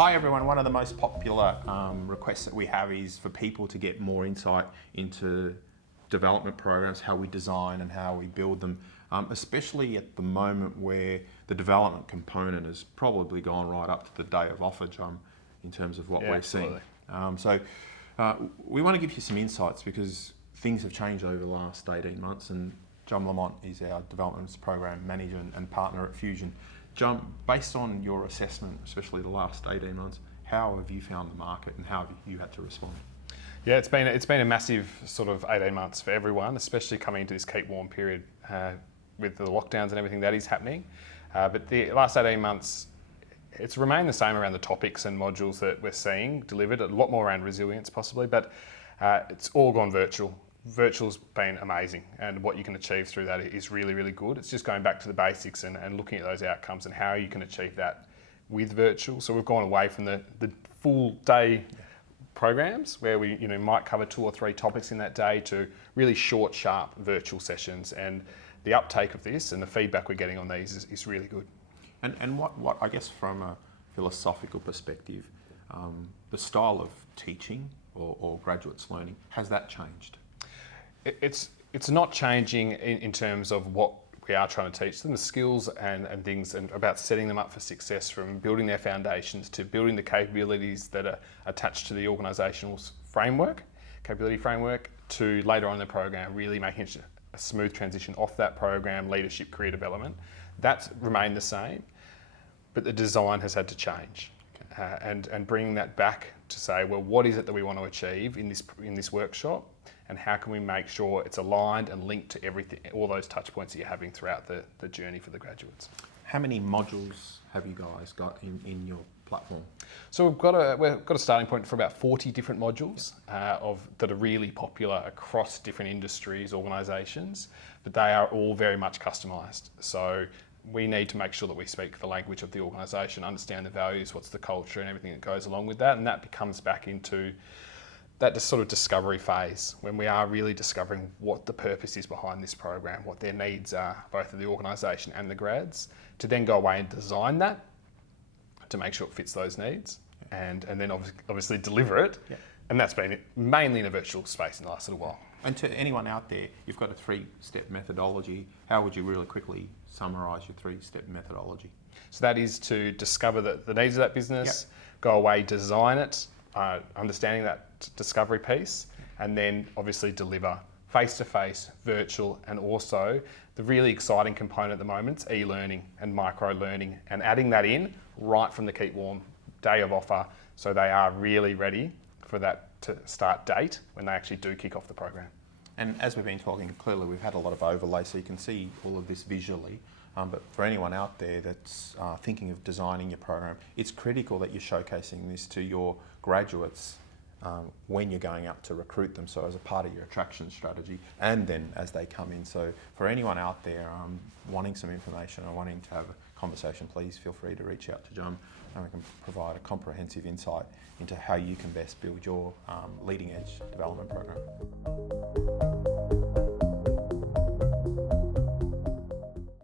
Hi everyone, one of the most popular requests that we have is for people to get more insight into development programs, how we design and how we build them, especially at the moment where the development component has probably gone right up to the day of offer, John, in terms of what we're seeing. We want to give you some insights because things have changed over the last 18 months, and John Lamont is our development program manager and partner at Fusion. John, based on your assessment, especially the last 18 months, how have you found the market and how have you had to respond? Yeah, it's been a massive sort of 18 months for everyone, especially coming into this keep warm period with the lockdowns and everything that is happening. But the last 18 months, it's remained the same around the topics and modules that we're seeing delivered, a lot more around resilience possibly, but it's all gone virtual. Virtual's been amazing, and what you can achieve through that is really, really good. It's just going back to the basics and looking at those outcomes and how you can achieve that with virtual. So we've gone away from the full day programs where we might cover 2 or 3 topics in that day to really short, sharp virtual sessions, and the uptake of this and the feedback we're getting on these is really good. And what I guess from a philosophical perspective, the style of teaching or graduates learning, has that changed? It's not changing in terms of what we are trying to teach them, the skills and things, and about setting them up for success, from building their foundations to building the capabilities that are attached to the organisational capability framework, to later on in the program really making a smooth transition off that program, leadership, career development. That's remained the same, but the design has had to change. And bringing that back to say, well, what is it that we want to achieve in this workshop, and how can we make sure it's aligned and linked to everything, all those touch points that you're having throughout the journey for the graduates. How many modules have you guys got in your platform? So we've got a starting point for about 40 different modules that are really popular across different industries, organisations, but they are all very much customised. So we need to make sure that we speak the language of the organisation, understand the values, what's the culture and everything that goes along with that, and that becomes back into that sort of discovery phase when we are really discovering what the purpose is behind this program, what their needs are, both of the organisation and the grads, to then go away and design that to make sure it fits those needs, and then obviously deliver it. Yeah. And that's been mainly in a virtual space in the last little while. And to anyone out there, you've got a 3-step methodology. How would you really quickly summarise your 3-step methodology? So that is to discover the needs of that business, go away, design it, understanding that discovery piece, and then obviously deliver face-to-face, virtual, and also the really exciting component at the moment is e-learning and micro-learning, and adding that in right from the keep warm day of offer, so they are really ready for that to start date when they actually do kick off the program. And as we've been talking, clearly we've had a lot of overlay, so you can see all of this visually. But for anyone out there that's thinking of designing your program, it's critical that you're showcasing this to your graduates when you're going out to recruit them, so as a part of your attraction strategy, and then as they come in. So for anyone out there wanting some information or wanting to have a conversation, please feel free to reach out to John, and we can provide a comprehensive insight into how you can best build your leading edge development program.